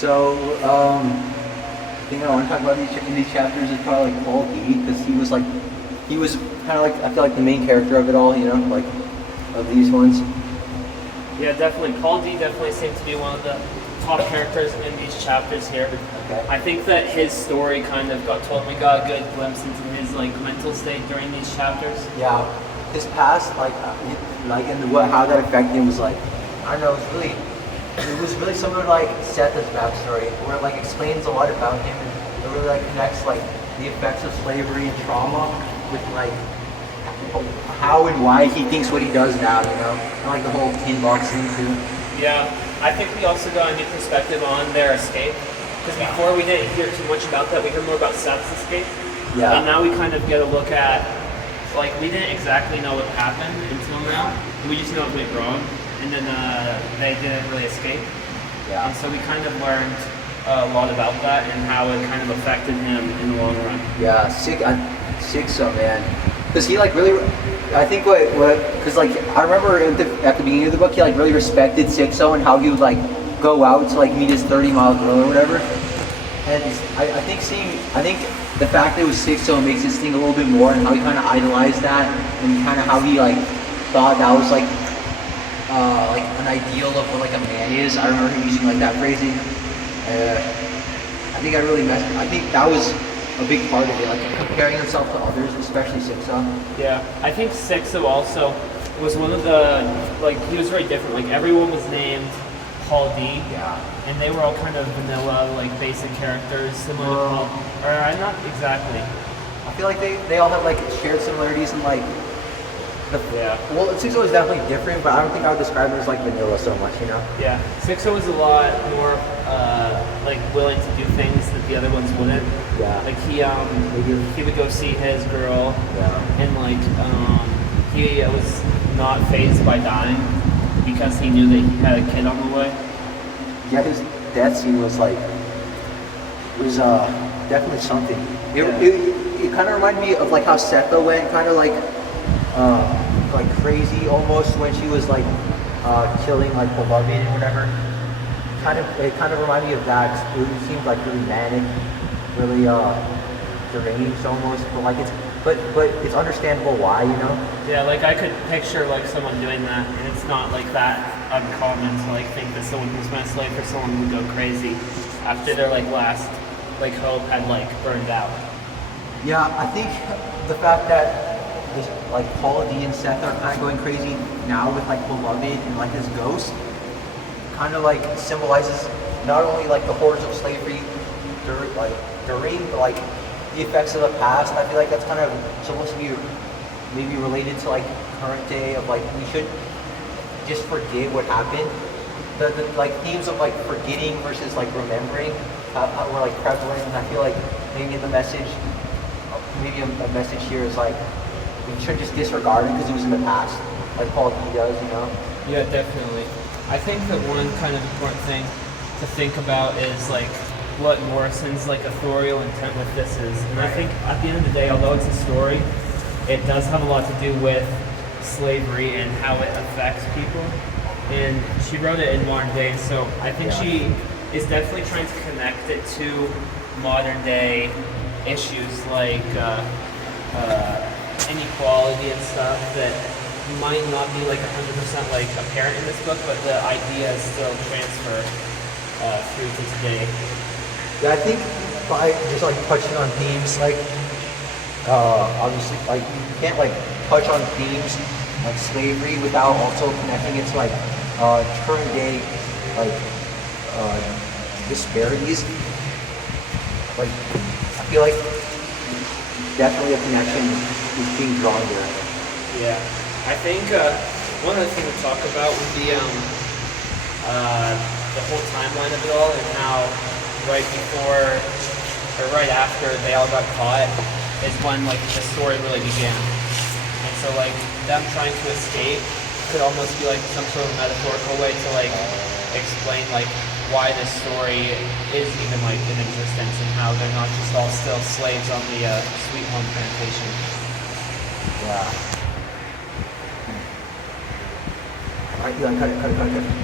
So, I think I want to talk about in these chapters is probably like Paul D, because he was kind of like, I feel like the main character of it all, like of these ones. Yeah, definitely. Paul D definitely seemed to be one of the top characters in these chapters here. Okay. I think that his story kind of got told. We got a good glimpse into his like mental state during these chapters. Yeah, his past, and how that affected him was like, I don't know, it was really similar to like Seth's backstory, where it like explains a lot about him, and it really like connects like the effects of slavery and trauma with like how and why he thinks what he does now, and like the whole tin box thing too. Yeah, I think we also got a new perspective on their escape, because before we didn't hear too much about that. We heard more about Seth's escape. Yeah. And now we kind of get a look at, like, we didn't exactly know what happened until now. We just know it went wrong, and then they didn't really escape. Yeah. And so we kind of learned a lot about that and how it kind of affected him in the long run. Yeah, Sixo, man, because he like really, I think because like I remember at the beginning of the book he like really respected Sixo and how he would like go out to like meet his 30-mile girl or whatever. And I think the fact that it was Sixo makes this thing a little bit more, and how he kind of idolized that, and kind of how he like thought that was like an ideal of what like a man is. I remember him using like that phrasing. I think that was a big part of it, like comparing himself to others, especially Sixo. Yeah, I think Sixo also was one of the, like, he was very different. Like, everyone was named Paul D. Yeah. And they were all kind of vanilla, like, basic characters, similar to Paul. Or, not exactly. I feel like they all have like shared similarities in like Yeah. Well, Sixo is definitely different, but I don't think I would describe it as like vanilla so much, Yeah. Sixo was a lot more, like, willing to do things that the other ones wouldn't. Yeah. Like, he would go see his girl. Yeah. And, like, he was not fazed by dying because he knew that he had a kid on the way. Yeah, his death scene was definitely something. It kind of reminded me of like how Setha went kind of like crazy almost when she was like killing like Beloved and whatever. It kind of reminded me of that. It seemed like really manic, really deranged almost, but it's understandable why, Yeah, like I could picture like someone doing that, and it's not like that uncommon to like think that someone who's been a slave for someone would go crazy after their like last like hope had like burned out. Yeah, I think the fact that like Paul D and Seth are kind of going crazy now with like Beloved and like his ghost, kind of like symbolizes not only like the horrors of slavery during but like the effects of the past. I feel like that's kind of supposed to be maybe related to like current day of like we should just forget what happened. The like themes of like forgetting versus like remembering were like prevalent, and I feel like maybe in the message, maybe a message here is like we should just disregard it because it was in the past, like Paul D does, Yeah, definitely. I think that one kind of important thing to think about is like what Morrison's like authorial intent with this is. And I think at the end of the day, although it's a story, it does have a lot to do with slavery and how it affects people. And she wrote it in modern day, so I think she is definitely trying to connect it to modern day issues like inequality and stuff that might not be like 100% like apparent in this book, but the ideas still transfer through to today. Yeah, I think by just like touching on themes like obviously like you can't like touch on themes like slavery without also connecting it to like current day like disparities. Like I feel like definitely a connection is being drawn there. Yeah, I think one other thing to talk about would be the whole timeline of it all, and how right before or right after they all got caught is when like the story really began. And so like them trying to escape could almost be like some sort of metaphorical way to like explain like why this story is even like in existence, and how they're not just all still slaves on the Sweet Home plantation. Yeah. Alright, you cut it.